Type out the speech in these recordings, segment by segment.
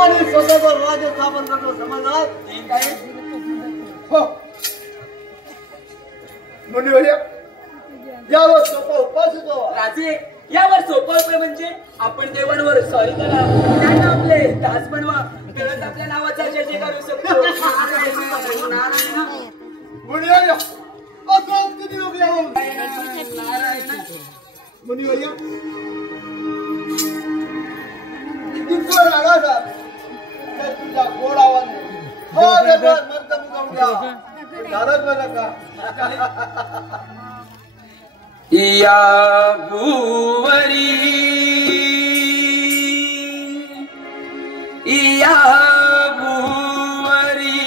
आणि स्वतःचा राज्य स्थापन करतो समजला. ठीक आहे. हो मुनिवर्य यावर सोपा उपाय सुचवा. राजे यावर सोपा उपाय म्हणजे आपण देवांवर सॉरी करा, त्यांना आपले दास बनवा, तरच आपल्या नावाचा जय जय करू शकतो. मुनिवर्य असं किती लोक यावं. मुनिवर्य तुमचा लागाचा तुझा गोड आवाज हो देवर मंत मुकावड्या झालंच बरं का. या भुवरी या भुवरी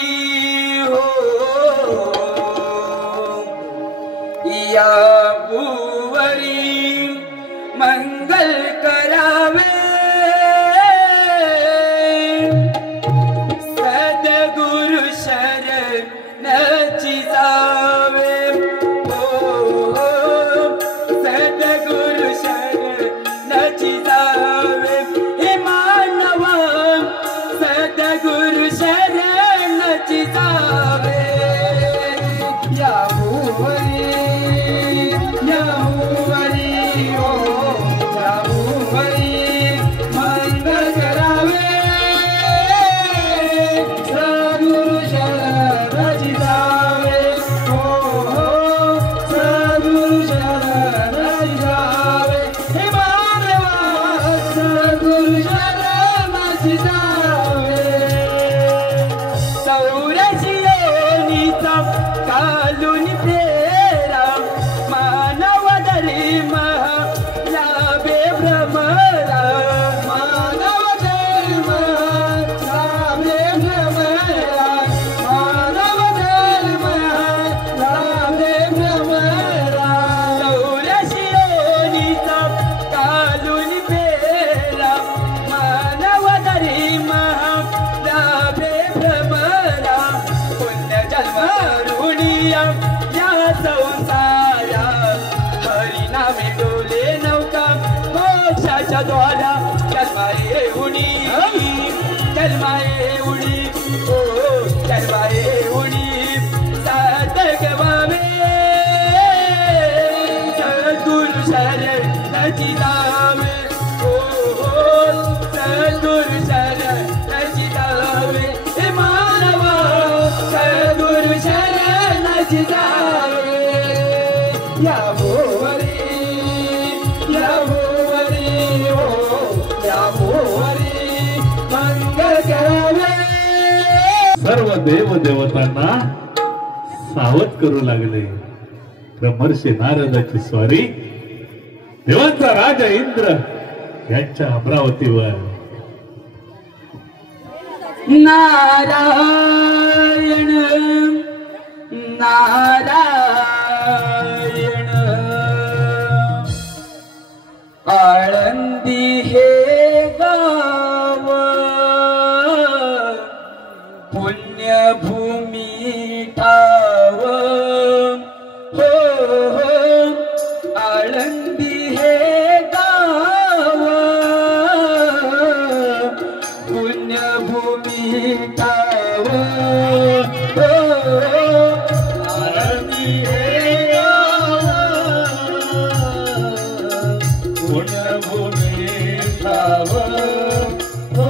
हो या भुवरी मंगल करावे सद्गुरु शरणची जावे. सर्व देव देवतांना सावध करू लागले. ब्रह्मर्षी नारदाची स्वारी देवांचा राजा इंद्र यांच्या अमरावतीवर. नारायण नारायण आळंदी हे गाव पुण्यभूमी ठाव हो हो आळंदी हे गाव पुण्यभूमी ठाव हो आळंदी हे गाव पुण्यभूमी ठाव हो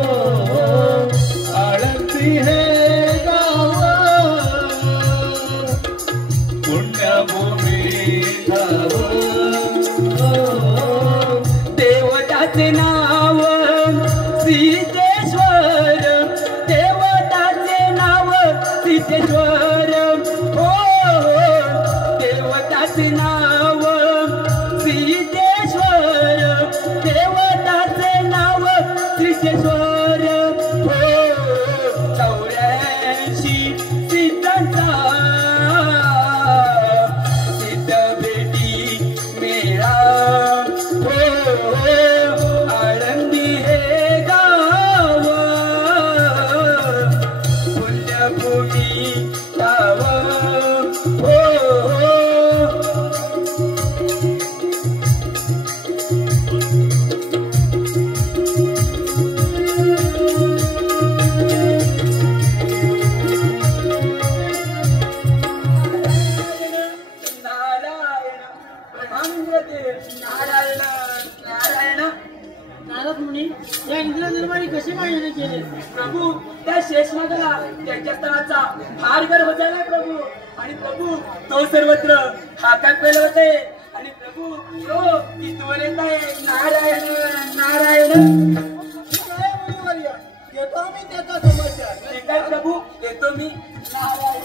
आळंदी हे देवताचे नाव सिद्धेश्वर देवताचे नाव सिद्धेश्वर हो देवताचे नाव सिद्धेश्वर देवताचे नाव सिद्धेश्वर हो 84 सिद्धांचा आळंदी हे गाव पुण्यभूमी गाव हो कशी काय येणे केले? प्रभू त्या शेषनागाला त्यांच्या स्थळाचा फार गर्व झालाय प्रभू. आणि प्रभू तो सर्वत्र हातात पेलवते. आणि प्रभू तो तिथवर येत आहे. नारायण नारायण. काय मुनिवर्य, येतो आम्ही त्याचा समाचार. ठीक आहे प्रभू, येतो मी. नारायण.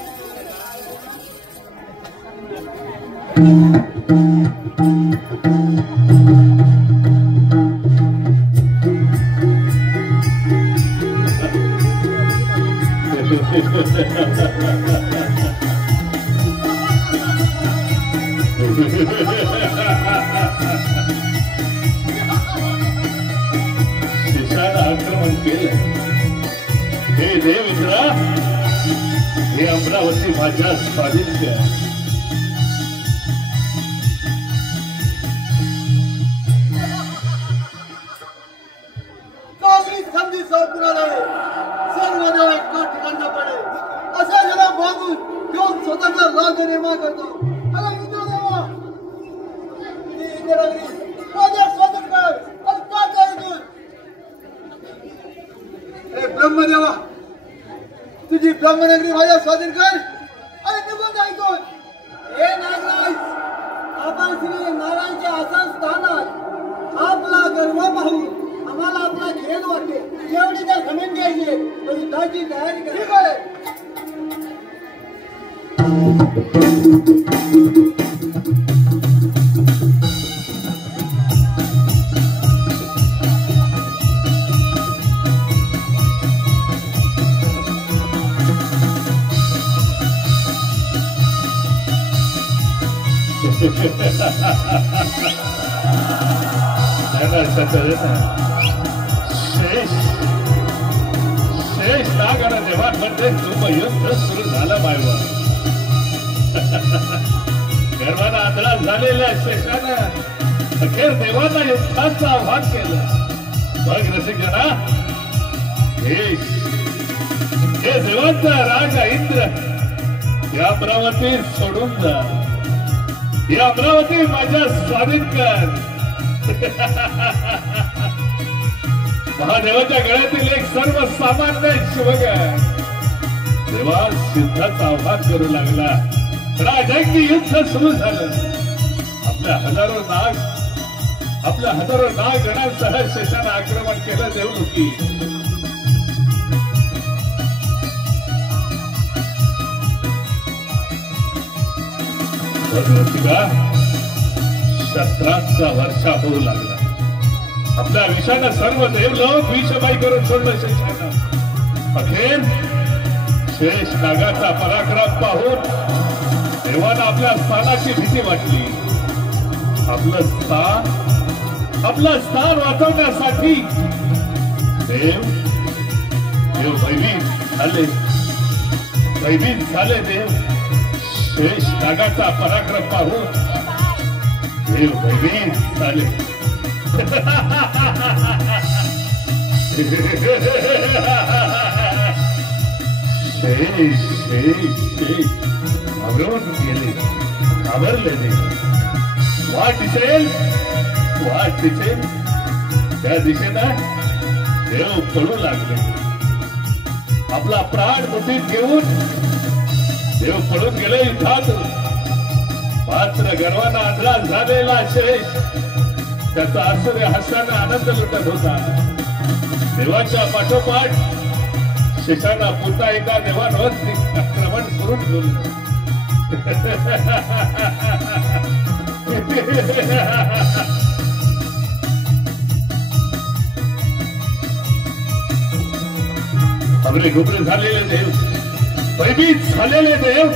शिशानं आक्रमण केलं. हे देवेंद्रा, हे अमरावती माझ्या स्वाधीन. चांगली संधी सावकुणाला सर्व देव एका ठिकाणला पडे असा जरा भागून घेऊन स्वतःचा राग निर्माण करतो. अरे इंद्रदेवा, माझ्या स्वागत कर. अरे का जायतोय? हे ब्रह्मदेवा, तुझी ब्रह्मनगरी माझ्या स्वाधीन कर. अरे निघून जायतोय. हे नागराज, आपण श्री नारायणच्या आसन स्थानात आपला गर्व पाहून आम्हाला आपला खेळ वाटते. एवढी जर जमीन द्यायची तर युद्धाची तयारी करा. शेष नागाला देवांमध्ये युद्ध सुरू झालं बायवा. गर्वाला आंधळा झालेल्या शेषानं अखेर देवांना युद्धाचं आव्हान केलं. बघ रसिकजना, हे देवांचा राजा इंद्र या अमरावती सोडून जा. ही अमरावती माझ्या स्वाधीन कर. महादेवाच्या गळ्यातील एक सर्वसामान्य शिवगण देवा युद्धाचं आव्हान करू लागला. राजांनी युद्ध सुरू झालं. आपल्या हजारो नाग गणांसह शेषानं आक्रमण केलं देवलोकी. शस्त्रांचा वर्षा होऊ लागला. आपल्या विषानं सर्व देवलोक विषबाई करून सोडलं शेषानं. अखेर शेष नागाचा पराक्रम पाहून देवानं आपल्या स्थानाची भीती वाटली. आपलं स्थान वाचवण्यासाठी देव भयभीत झाले. देव शेष नागाचा पराक्रम पाहून देव भयभीत झाले. घाबरवून गेले, घाबरले ते. वाट दिसेल त्या दिशेनं देव पळू लागले. आपला प्राण मुठीत घेऊन देव पळून गेले युद्धात. मात्र गर्वानं आंधळा झालेला शेष त्याचा आश्चर्य हसताना आनंद लुटत होता. देवाच्या पाठोपाठ शेषानं पुन्हा एका देवांवर आक्रमण करून ठेवलं. हमरे घुबरे झालेले देव, भयभीत झालेले देव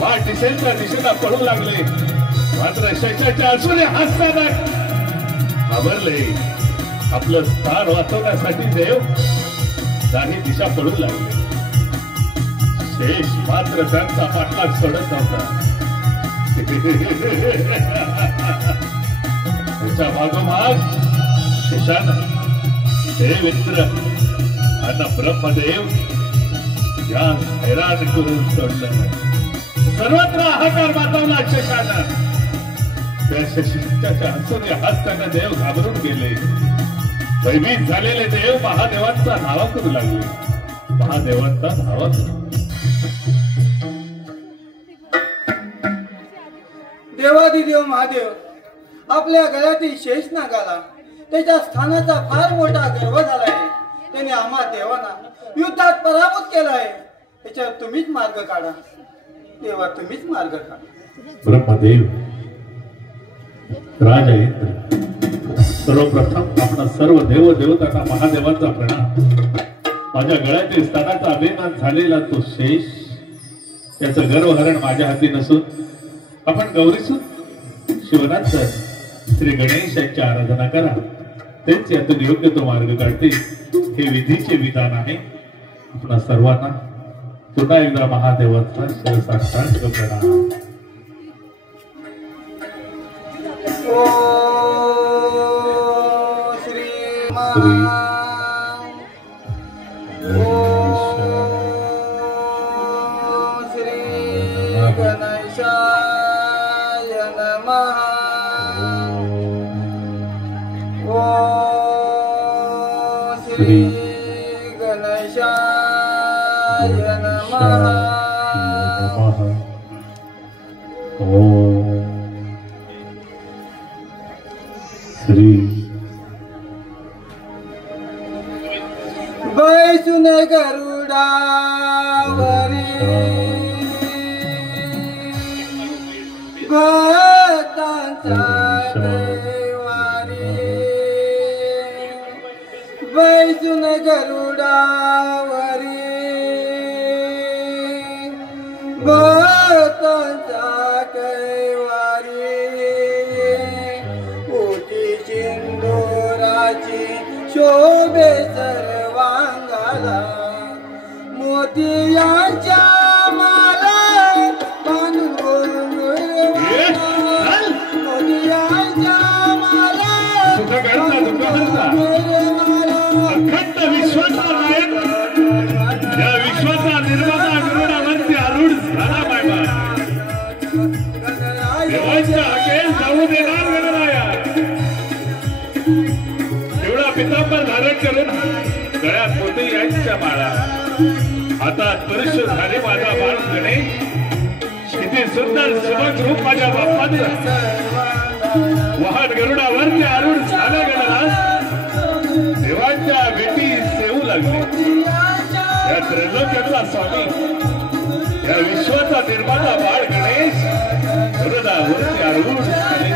वाट दिसेल त्या दिशेला पळू लागले. मात्र शेषाच्या आसुरे हसताना घाबरले. आपलं स्थान वाचवण्यासाठी देव काही दिशा पळू लागले. शेष मात्र त्यांचा पाठलाग सोडत नव्हता. त्याच्या मागोमाग शेषानं देव इंद्र आणि ब्रह्मदेव या हैराण करून सोडलं. सर्वत्र हाहाकार माजवला शेषानं. त्या शेषाच्या हसून हसताना देव घाबरून गेले. भयभीत झालेले देव महादेवांचा धावा करू लागले. महादेवांचा धावा करू. देवादिदेव महादेव आपल्या गळ्यातील शेष नागाला त्याच्या स्थानाचा फार मोठा गर्व झालाय. त्याने आम्हा देवांना युद्धात पराभूत केलाय. त्याच्यावर तुम्हीच मार्ग काढा देवा, तुम्हीच मार्ग काढा. ब्रह्मदेव, राजा इंद्र, सर्वप्रथम आपला सर्व देव देवतांना महादेवांचा प्रणाम. माझ्या गळ्यातील स्थानाचा अभिमान झालेला तो शेष, त्याचं गर्वहरण माझ्या हाती नसून आपण गौरीसून शिवनाथ श्री गणेश यांची आराधना करा. तेच यातून योग्य तो मार्ग काढते. हे विधीचे विधान आहे. आपणा सर्वांना पुन्हा एकदा महादेवाचा शिरसाष्टांग प्रणाम. ओ श्री गणेशाय नमः. श्री गणेशाय नमः. श्री बैसून गरुडावरी भक्तांचा देवारी. बैसून गरुडावरी भक्तांचा कैवारी. ओटी सिंदुराची शोभे सर्वांगाला. मोतियांच्या माला बांधून मोतियांच्या माला अखंड विश्वाचा नायक, या विश्वाचा निर्माता गरुडावरती आरूढ झाला बाबा. देवाच्या हाकेल जाऊ देणार गणराया. एवढा पितांबर धारण करून गळ्यात मोती यांच्या माळा, हातात स्पर्श झाले माझा बाळ गणेश. किती सुंदर सुबक रूप माझ्या बाप्पाचं. वाहन गरुडावरती आरूढ झाला गणराज. देवांच्या भेटी सेवू लागले. या त्रैलोक्यातला स्वामी, या विश्वाचा निर्माता बाळ गणेश गरुडावरती आरूढ झाले.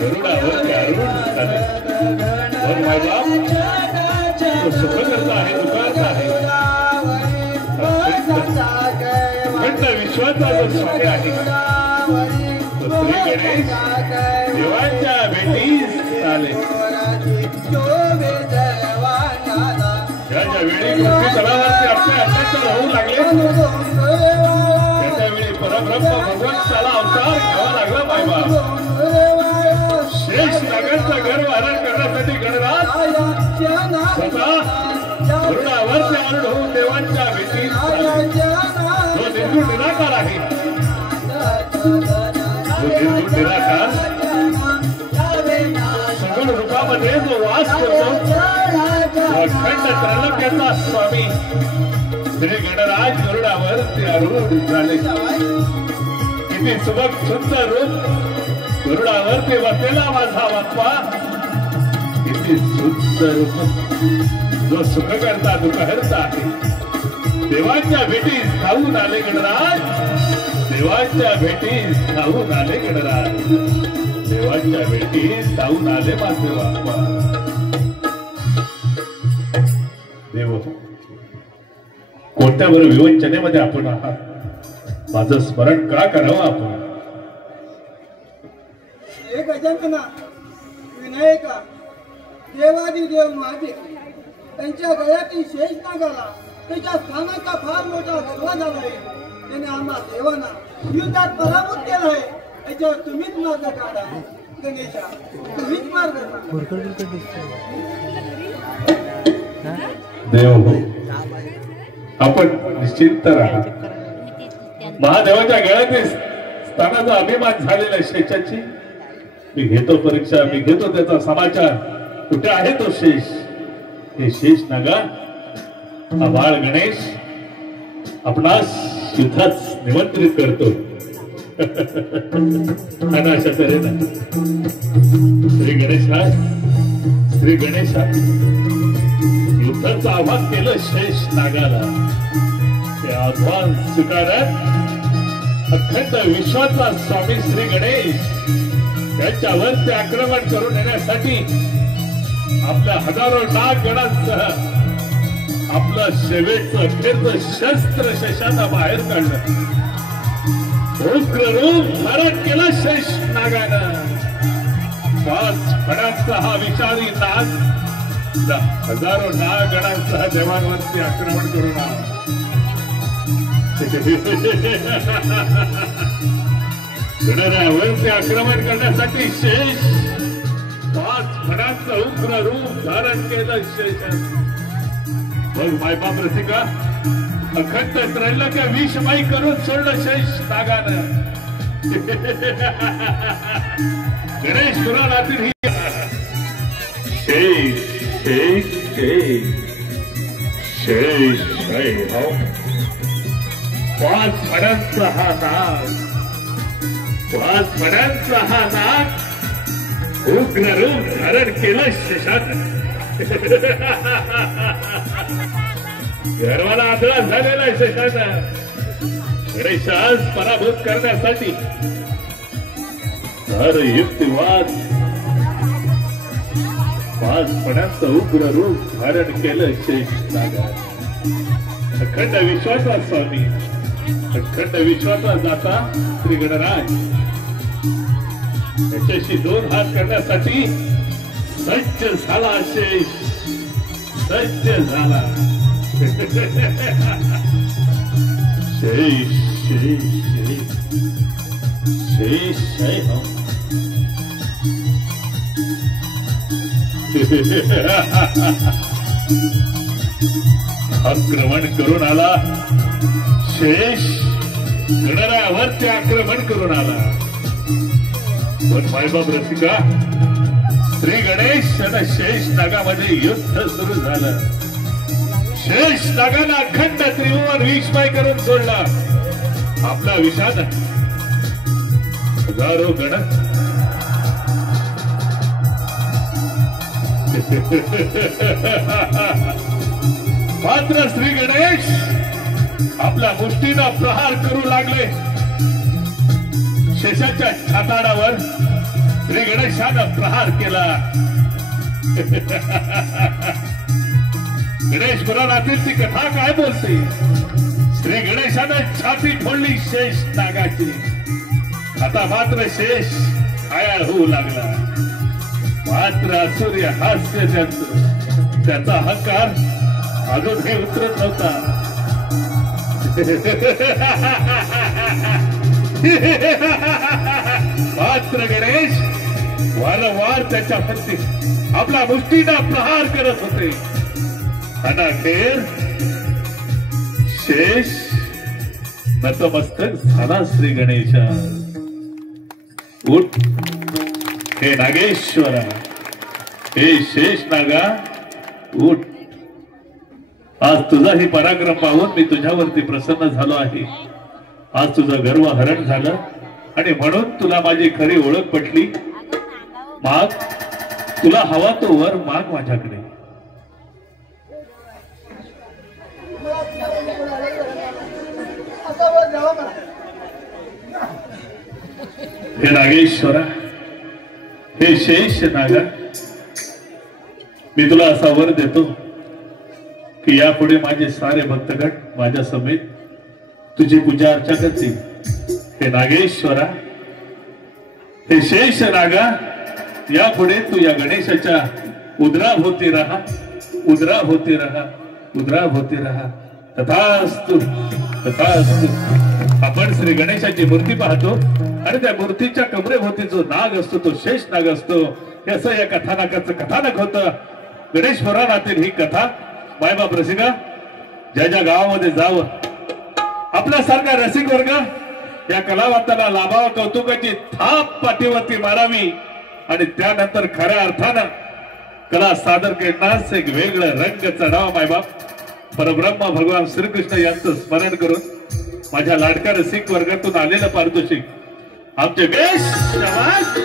गरुडावरती आरूढ झाले. पण माय बाप तो सुखकर्ता आहे, दुःखाचा आहे. अखंड विश्वाचा जो स्वामी आहे तो श्री गणेश देवांच्या भेटीस आले. त्याच्या वेळी पृथ्वी तलावरती आपल्या अत्याचार होऊ लागले. त्याच्या वेळी परब्रह्म भगवंताला अवतार घ्यावा लागला बाबा. शेष नागांचा गर्व हरण करण्यासाठी गणराज स्वतः गरुडावरती आरूढ होऊन देवांच्या भेटीस जो निर्गुण निराकार आहे, जो निर्गुण निराकार सगुण रूपामध्ये जो वास करतो, अखंड त्रैलोक्याचा स्वामी श्री गणराज गरुडावरती आरूढ झाले. किती सुबक सुंदर रूप गरुडावरती बसलेला माझा बाप्पा. किती सुंदर रूप जो सुख करता दुःखहर्ता आहे. देवांच्या भेटीस धावून आले गणराज. देवांच्या भेटीस धावून आले गणराज. देवांच्या भेटीस धावून आले माझे बाप्पा. देव, कोणत्या बरं विवंचनेमध्ये आपण आहात. माझं स्मरण का करावं आपण. हे गजानना, विनायका, देवादिदेव महादेव त्यांच्या गळ्यातील शेष नागाला त्याच्या स्थानाचा फार मोठा गर्व झाला आहे. त्याने आम्हा देवांना युद्धात पराभूत केला आहे. याच्यावर तुम्हीच मार्ग काढा गणेशा, तुम्हीच मार्ग काढा. देव, आपण निश्चिंत राहा. महादेवाच्या गळ्यातील स्थानाचा अभिमान झालेल्या शेषाची मी घेतो परीक्षा, मी घेतो त्याचा समाचार. कुठे आहे तो शेष? हे शेष नागा हा बाळ गणेश आपणास युद्धात निमंत्रित करतो. आणि अशा तऱ्हेनं श्री गणेशा युद्धाचं आव्हान केलं शेष नागाला. ते आव्हान स्वीकारत अखंड विश्वाचा स्वामी श्री गणेश त्यांच्यावर ते आक्रमण करून येण्यासाठी आपल्या हजारो नाग गणांसह आपलं शेवटचं अखेरचं शस्त्र शेषानं बाहेर काढलं. उग्र रूप धारण केलं शेष नागानं. 5 फणांचा हा विषारी नाग हजारो नाग गणांसह देवांवरती आक्रमण करून आला. गणरायावरती आक्रमण करण्यासाठी शेष 5 फणांचं उग्र रूप धारण केलं शेष. मग मायबाप रसिका अखंड त्रैलोक्य विषमय करून सोडलं शेष नागानं. गणेश पुराणातील ही शेष शेष शेष शेष शेष 5 फणांचा हा नाग 5 फणांचा हा नाग उग्र रूप धारण केलं शेषानं. गर्वाला आदळा झालेला आहे शेषानं. गणेशास पराभूत करण्यासाठी हर युक्तिवाद 5 फणांचं उग्र रूप धारण केलं शेष नागा. अखंड विश्वाचा स्वामी अखंड विश्वाचा दाता श्री गणराज त्याच्याशी 2 हात करण्यासाठी सज्ज झाला शेष सज्ज झाला. शेष शेष शेष शेष आक्रमण करून आला शेष. गणरायावरती आक्रमण करून आला. पण मायबाप रसिका श्री गणेश आणि शेष नागामध्ये युद्ध सुरू झालं. शेष नागानं अखंड त्रिभुवन विषमय करून सोडला. आपला विषाद हजारो गण मात्र श्री गणेश आपल्या मुष्टीनं प्रहार करू लागले. शेषाच्या छाताडावर श्री गणेशानं प्रहार केला. गणेश पुराणातील ती कथा काय बोलते? श्री गणेशानं छाती फोडली शेष नागाची. आता मात्र शेष आयाळ होऊ लागला. मात्र असूर्य हास्य त्याचा अहंकार अजूनही उतरत नव्हता. मात्र गणेश वारंवार त्याच्यावरती आपल्या मुष्टीनं प्रहार करत होते. आणि अखेर शेष नतमस्तक झाला श्री गणेशा. उठ हे नागेश्वरा हे शेष नागा उठ. आज तुझाही पराक्रम पाहून मी तुझ्यावरती प्रसन्न झालो आहे. आज तुझं गर्व हरण झालं आणि म्हणून तुला माझी खरी ओळख पटली. माग तुला हवा तो वर माग माझ्याकडे. हे नागेश्वरा हे शेष नागा मी तुला असा वर देतो की यापुढे माझे सारे भक्तगण माझ्या समेत तुझी पूजा अर्चा करतील. हे नागेश्वरा हे शेष नागा यापुढे तू या गणेशाच्या उदराभोवती राहा उदराभोवती राहा उदराभोवती राहा. तथास्तु तथास्तु. आपण श्री गणेशाची मूर्ती पाहतो आणि त्या मूर्तीच्या कमरेभोवती जो नाग असतो तो शेष नाग असतो. हे असं या कथानकाचं कथानक होतं. गणेश पुराणातील ही कथा मायबाप रसिका ज्या ज्या गावामध्ये जावं आपल्यासारखा रसिक वर्ग या कलावंताला लाभावा कौतुकाची थाप पाठीवरती मारावी आणि त्यानंतर खऱ्या अर्थानं कला सादर करण्यास एक वेगळं रंग चढावा मायबाप परब्रह्म भगवान श्रीकृष्ण यांचं स्मरण करून माझ्या लाडक्या रसिक वर्गातून आलेलं पारितोषिक आमचे बेश शाबास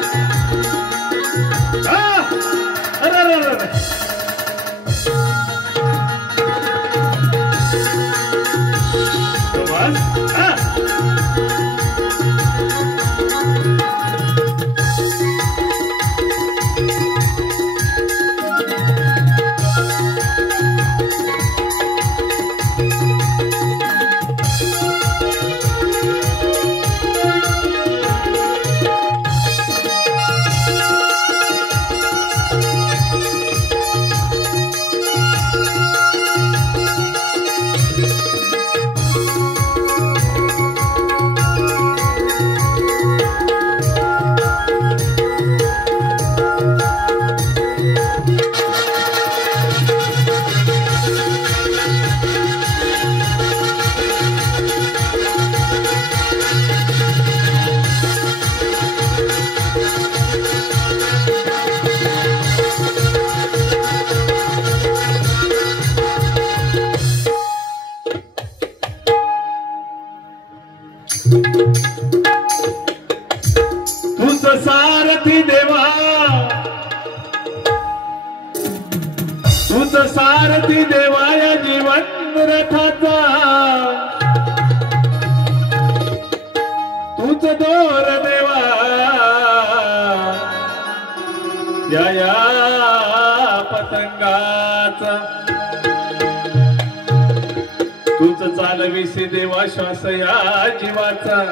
सारथी देवा तूच सारथी देवा या जीवन रथाचा तूच दोर देवा या पतंगाचा तूच चालविसी देवा श्वास या जीवाचा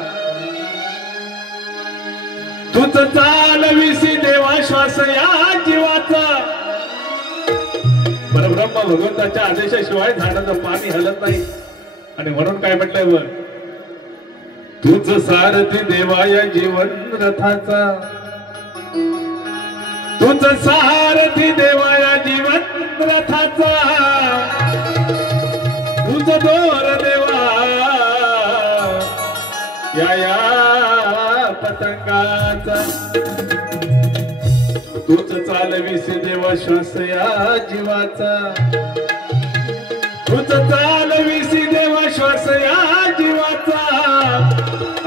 तूच चालविसी देवा श्वास या जीवाचा परब्रह्म भगवंताच्या आदेशाशिवाय झाडाचं पाणी हलत नाही आणि म्हणून काय म्हटलंय वर तूच सारथी देवा या जीवन रथाचा तूच सारथी देवा या जीवन रथाचा तूच दोर देवा या पतंगाचा तूच चालविसी देवा श्वास या जीवाचा तूच चालविसी देवा श्वास या जीवाचा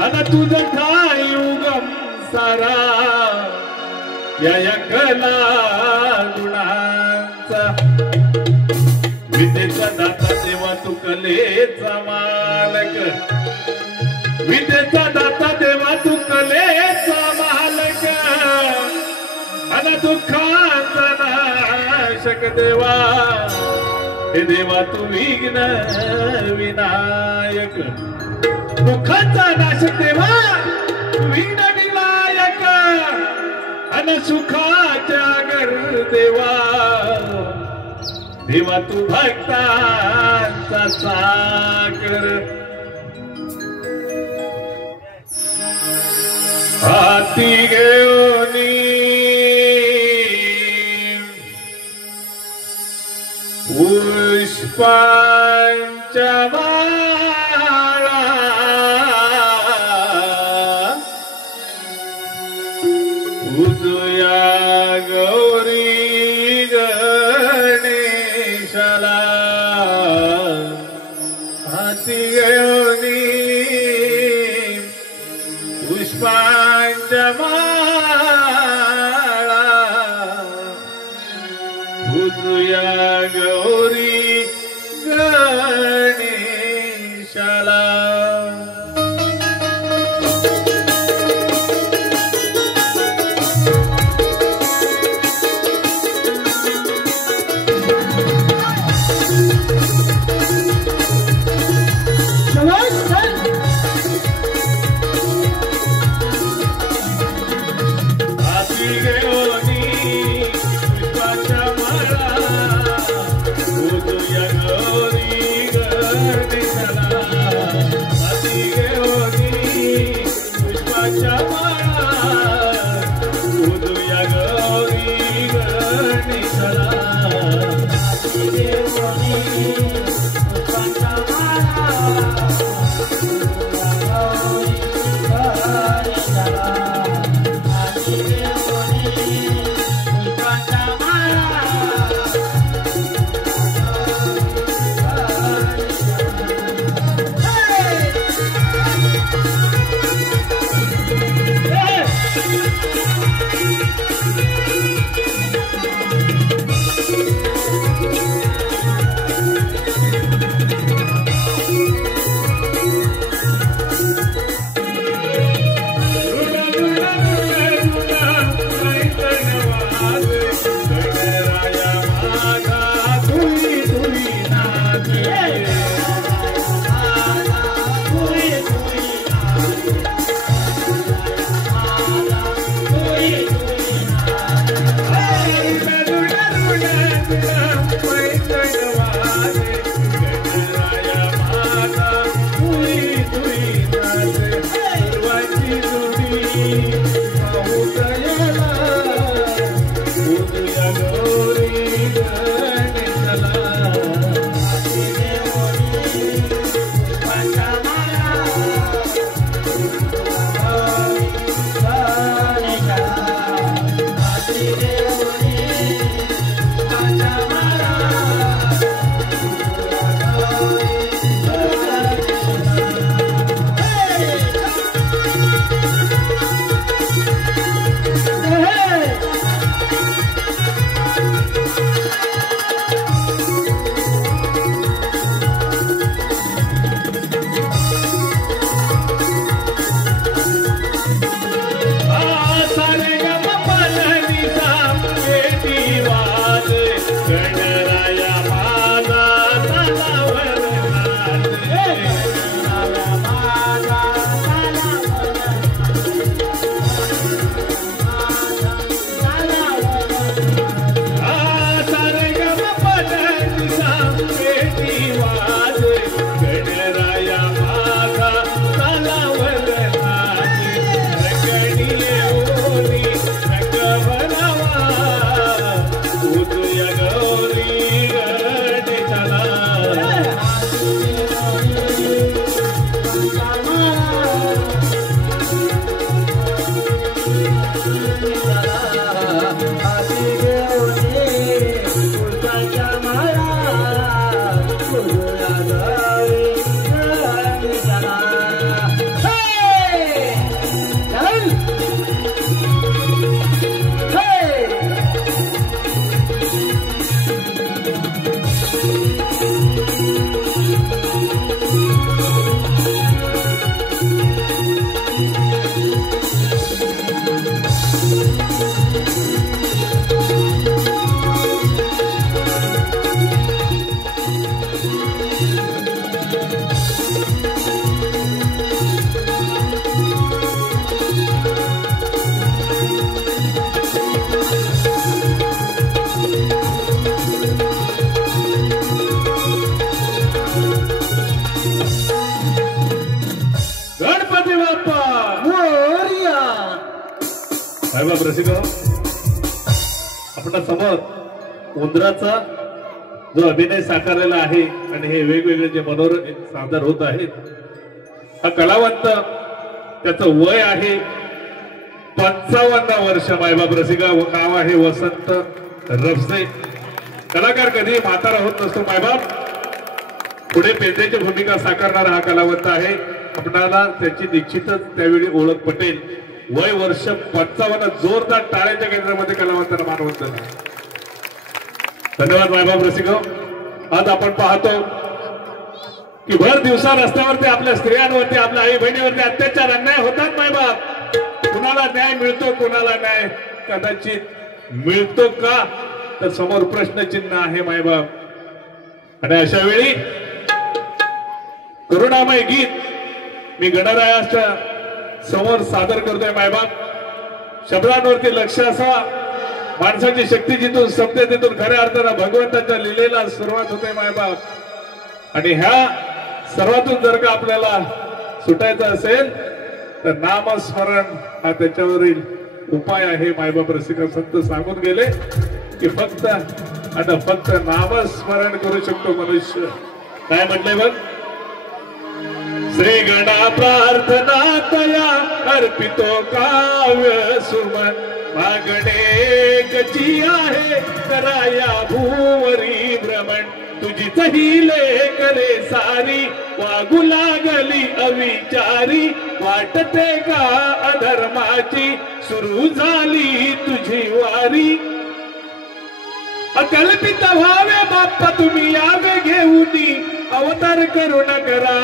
आणि तुझं ठाई उगम सारा या कला गुणांचा विद्येचा दाता देवा तू कलेचा मालक विद्येचा दाता देवा तू कलेचा मालक आणि दुःखाचा नाशक देवा हे देवा तू विघ्न विनायक दुःखाचा नाशक देवा विघ्न विनायक आणि सुखाच्या गर देवा देवा तू भक्तांचा सागर हाती घेऊनी पुष्पांच्या माळा उजया गौरी गणेशाला हाती घेऊनी पुष्पांच्या माळा उजया गौरी गणेशाला साहेबाब रसिक आपल्या समोर उंदराचा जो अभिनय साकारलेला आहे आणि हे वेगवेगळे जे मनोरंजन सादर होत आहेत. हा कलावंत त्याचं वय आहे 55 वर्ष. मायबाप रसिका नाव आहे वसंत रफसे. कलाकार कधी म्हातारा होत नसतो मायबाप. पुढे पेंद्याची भूमिका साकारणारा हा कलावंत आहे. आपणाला त्याची निश्चितच त्यावेळी ओळख पटेल. वय वर्ष 55. जोरदार टाळ्यांच्या केंद्रामध्ये कलावंतांना मानवंत. धन्यवाद मायबाप रसिक. आज आपण पाहतो की भर दिवसा रस्त्यावरती आपल्या स्त्रियांवरती आपल्या आई बहिणीवरती अत्याचार अन्याय होतात मायबाप. कुणाला न्याय मिळतो कुणाला न्याय कदाचित मिळतो का तर समोर प्रश्नचिन्ह आहे मायबाप. आणि अशा वेळी करुणामय गीत मी गणरायाच्या समोर सादर करतोय मायबाप. शब्दांवरती लक्ष असावा. माणसाची शक्ती जिथून संपते तिथून खऱ्या अर्थानं भगवंताच्या लीलेला सुरुवात होते मायबाप. आणि ह्या सर्वातून जर का आपल्याला सुटायचं असेल तर नामस्मरण हा त्याच्यावरील उपाय आहे. मायबाप रसिक संत सांगून गेले की फक्त आता फक्त नामस्मरण करू शकतो मनुष्य. काय म्हटलंय बघ. श्री गणा प्रार्थना तया अर्पितो काव्य सुमन मागणे गची आहे कराया भूवरी भ्रमण. तुझी तहिले करे सारी वागू लागली अविचारी. वाटते का अधर्माची सुरू झाली तुझी वारी. अकल्पित व्हावे बाप्पा तुम्ही यावे घेऊनी अवतार करुण करा.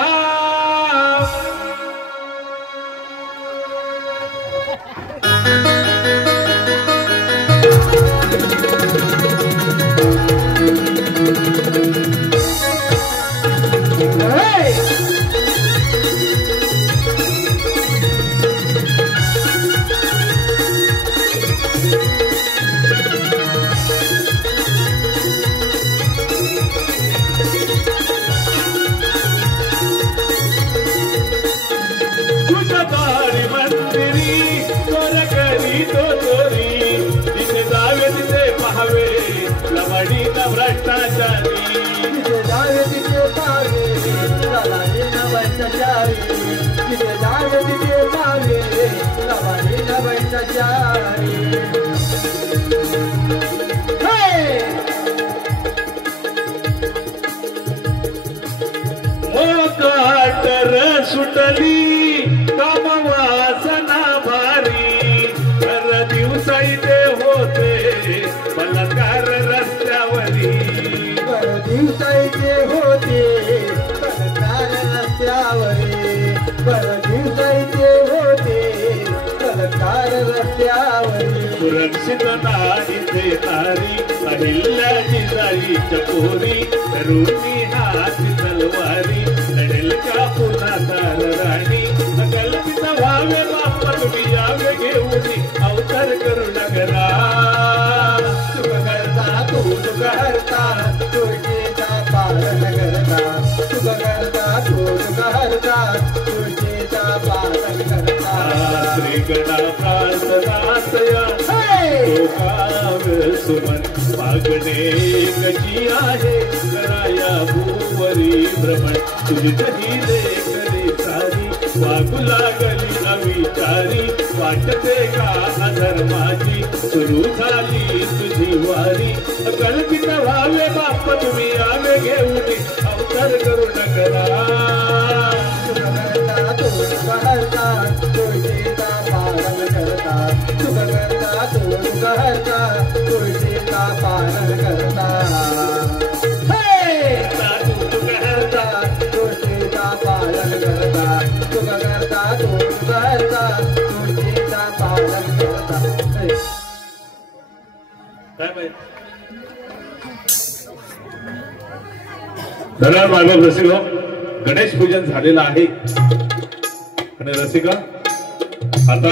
सुटली कामवासना भारी. हर दिवसा इथे होते बलात्कार रस्त्यावरी. हर दिवसा इथे होते बलात्कार रस्त्यावरी. हर दिवसा इथे होते बलात्कार रस्त्यावरी. सुरक्षित नाही ते नारी अहिल्याची जाईच्या पोरी. करुणी हाती तलवारी लढेल का पुन्हा तार राणी. अकल्पित व्हावे बाप्पा तुम्ही यावे घेऊनी अवतार करू नगरा. सुख करता तू सुख हरता तुळशीचा पार नगर. सुमन मागणे कशी आहे कराया भूवरी भ्रमण तुझी तही लेखले सारी वागू लागली अविचारी वाटते का अधर्माची सुरू झाली तुझी वारी कल्पित व्हावे बाप तुम्ही आवे घेऊन अवतार करू नकरा तुळशीचा पालन करता तुझा तुळशीचा पालन करता तुळशीचा पालन करता तुझा करता तुळशीचा पालन करता धन्यवाद मायबाप रसिका गणेश पूजन झालेलं आहे आणि रसिका आता